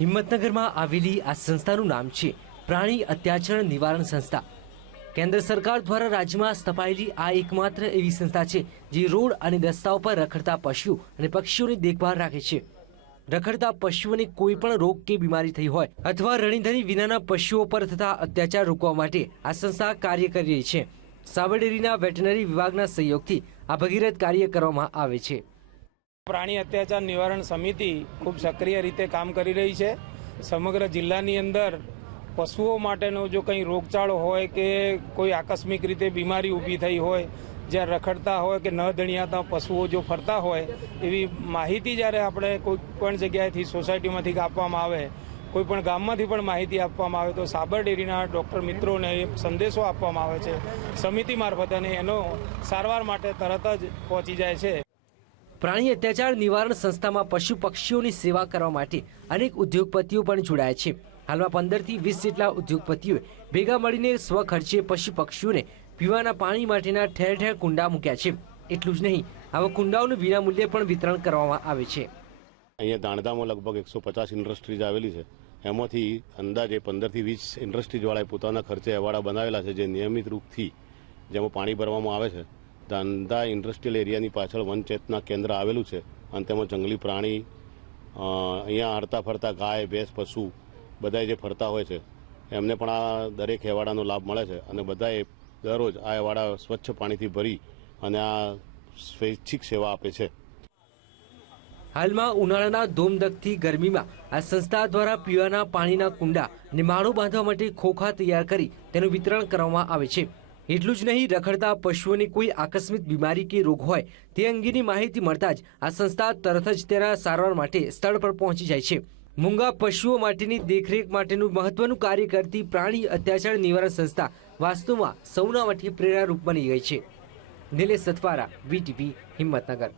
હિંમતનગરમાં આવેલી આ સંસ્થાનું નામ છે પ્રાણી અત્યાચાર નિવારણ સંસ્થા. કેન્દ્ર સરકાર દ્વારા રાજ્યમાં સ્થપાયેલી આ એકમાત્ર એવી સંસ્થા છે જે રોડ અને રસ્તાઓ પર રખડતા પશુઓ અને પક્ષીઓની દેખભાળ રાખે છે. રખડતા પશુઓને કોઈ પણ રોગ કે બીમારી થઈ હોય અથવા રણીધણી વિનાના પશુઓ પર થતા અત્યાચાર રોકવા માટે આ સંસ્થા કાર્ય કરી રહી છે. સાબરડેરીના વેટનરી વિભાગના સહયોગથી આ ભગીરથ કાર્ય કરવામાં આવે છે. પ્રાણી અત્યાચાર નિવારણ સમિતિ ખૂબ સક્રિય રીતે કામ કરી રહી છે. સમગ્ર જિલ્લાની અંદર પશુઓ માટેનો જો કંઈ રોગચાળો હોય કે કોઈ આકસ્મિક રીતે બીમારી ઊભી થઈ હોય, જ્યાં રખડતા હોય કે ન દણિયાતા પશુઓ જો ફરતા હોય, એવી માહિતી જ્યારે આપણે કોઈ પણ જગ્યાએથી સોસાયટીમાંથી આપવામાં આવે, કોઈ પણ ગામમાંથી પણ માહિતી આપવામાં આવે, તો સાબર ડેરીના ડૉક્ટર મિત્રોને સંદેશો આપવામાં આવે છે. સમિતિ મારફતે અને એનો સારવાર માટે તરત જ પહોંચી જાય છે. પ્રાણી અત્યાચાર નિવારણ સંસ્થામાં પશુ પક્ષીઓની સેવા કરવા માટે અનેક ઉદ્યોગપતિઓ પણ જોડાયા છે. હાલમાં પંદરથી વીસ જેટલા ઉદ્યોગપતિઓએ ભેગા મળીને સ્વખર્ચે પશુ પક્ષીઓને પીવાના પાણી માટેના ઠેર ઠેર કુંડા મૂક્યા છે. એટલું જ નહીં, આવા કુંડાઓનું વિનામૂલ્યે પણ વિતરણ કરવામાં આવે છે. અહીંયા દાણદામાં લગભગ એકસો પચાસ ઇન્ડસ્ટ્રીઝ આવેલી છે. એમાંથી અંદાજે પંદરથી વીસ ઇન્ડસ્ટ્રીઝવાળાએ પોતાના ખર્ચે અવાડા બનાવેલા છે, જે નિયમિત રૂપથી જેમાં પાણી ભરવામાં આવે છે. દાંડા ઇન્ડસ્ટ્રીયલ એરિયાની પાછળ વનચેતના કેન્દ્ર આવેલું છે અને તેમાં જંગલી પ્રાણી અહીંયા હરતા ફરતા ગાય, ભેંસ, પશુ બધા જે ફરતા હોય છે, એમને પણ આ દરેક હેવાડાનો લાભ મળે છે અને બધાએ દરરોજ આ હેવાડા સ્વચ્છ પાણીથી ભરી અને આ સ્વૈચ્છિક સેવા આપે છે. હાલમાં ઉનાળાના ધોમધકથી ગરમીમાં આ સંસ્થા દ્વારા પીવાના પાણીના કુંડા અને માળો બાંધવા માટે ખોખા તૈયાર કરી તેનું વિતરણ કરવામાં આવે છે. એટલું જ નહીં, રખડતા પશુઓને કોઈ આકસ્મિક બીમારી કે રોગ હોય તે અંગેની માહિતી મળતા જ આ સંસ્થા તરત જ તેના સારવાર માટે સ્થળ પર પહોંચી જાય છે. મૂંગા પશુઓ માટેની દેખરેખ માટેનું મહત્વનું કાર્ય કરતી પ્રાણી અત્યાચાર નિવારણ સંસ્થા વાસ્તવમાં સૌના માટે પ્રેરણારૂપ બની ગઈ છે. નિલેશ સથવારા, વીટીવી, હિંમતનગર.